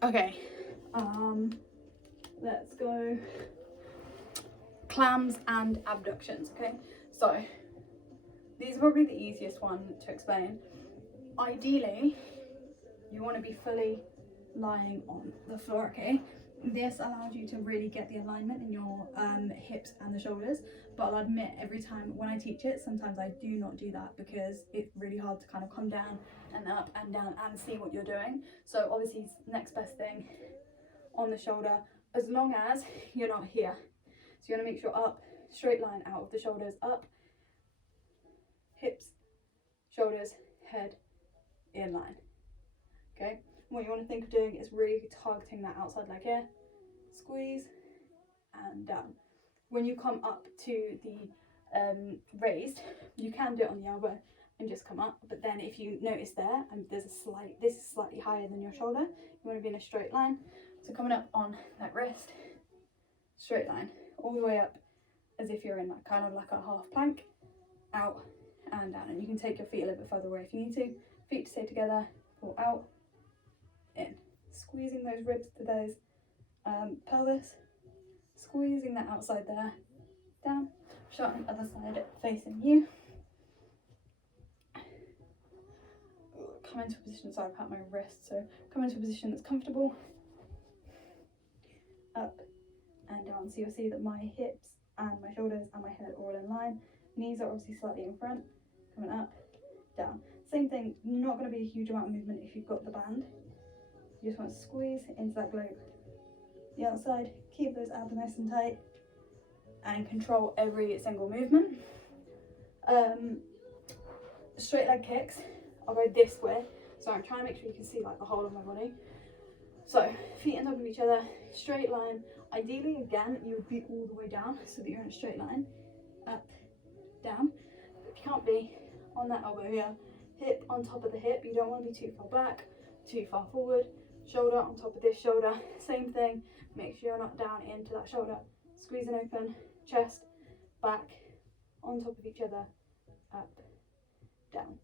Okay, let's go clams and abductions. Okay, so these are probably the easiest one to explain. Ideally, you want to be fully lying on the floor, okay? This allows you to really get the alignment in your hips and the shoulders, but I'll admit every time when I teach it, sometimes I do not do that because it's really hard to kind of come down and up and down and see what you're doing. So obviously next best thing on the shoulder, as long as you're not here. So you want to make sure up, straight line out of the shoulders, up, hips, shoulders, head, in line. Okay, what you want to think of doing is really targeting that outside leg here, squeeze and down. When you come up to the raised, you can do it on the elbow and just come up, but then if you notice there, and this is slightly higher than your shoulder, you want to be in a straight line. So coming up on that wrist, straight line, all the way up as if you're in that kind of like a half plank, out and down. And you can take your feet a little bit further away if you need to. Feet to stay together, pull out, in. Squeezing those ribs to those pelvis, squeezing that outside there, down, shutting the other side facing you. Come into a position, sorry, I pat my wrist, so come into a position that's comfortable, up and down. So you'll see that my hips and my shoulders and my head are all in line. Knees are obviously slightly in front, coming up, down. Same thing, not going to be a huge amount of movement if you've got the band. You just want to squeeze into that glute, the outside, keep those abs nice and tight, and control every single movement. Straight leg kicks, I'll go this way, so I'm trying to make sure you can see like the whole of my body. So feet on top of each other, straight line. Ideally, again, you would be all the way down so that you're in a straight line, up, down. But if you can't be, on that elbow here, hip on top of the hip. You don't want to be too far back, too far forward. Shoulder on top of this shoulder, same thing. Make sure you're not down into that shoulder. Squeezing open, chest, back, on top of each other, up, down.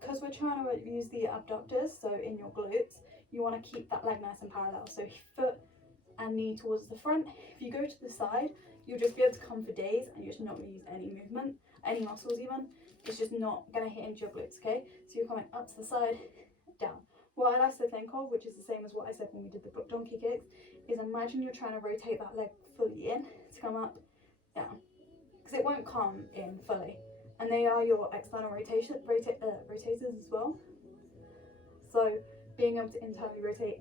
Because we're trying to use the abductors, so in your glutes, you want to keep that leg nice and parallel. So foot and knee towards the front. If you go to the side, you'll just be able to come for days and you're just not going to use any movement, any muscles even. It's just not going to hit into your glutes, okay? So you're coming up to the side, down. What I like to think of, which is the same as what I said when we did the donkey kicks, is imagine you're trying to rotate that leg fully in to come up, down. Because it won't come in fully. And they are your external rotators as well. So being able to internally rotate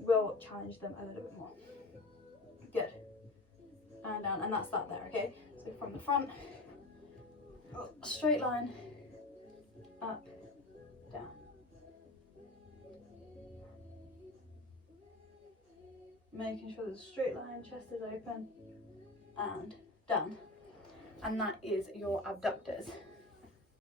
will challenge them a little bit more. Good. And down, and that's that there, okay? So from the front, straight line, up, down. Making sure there's a straight line, chest is open, and down. And that is your abductors.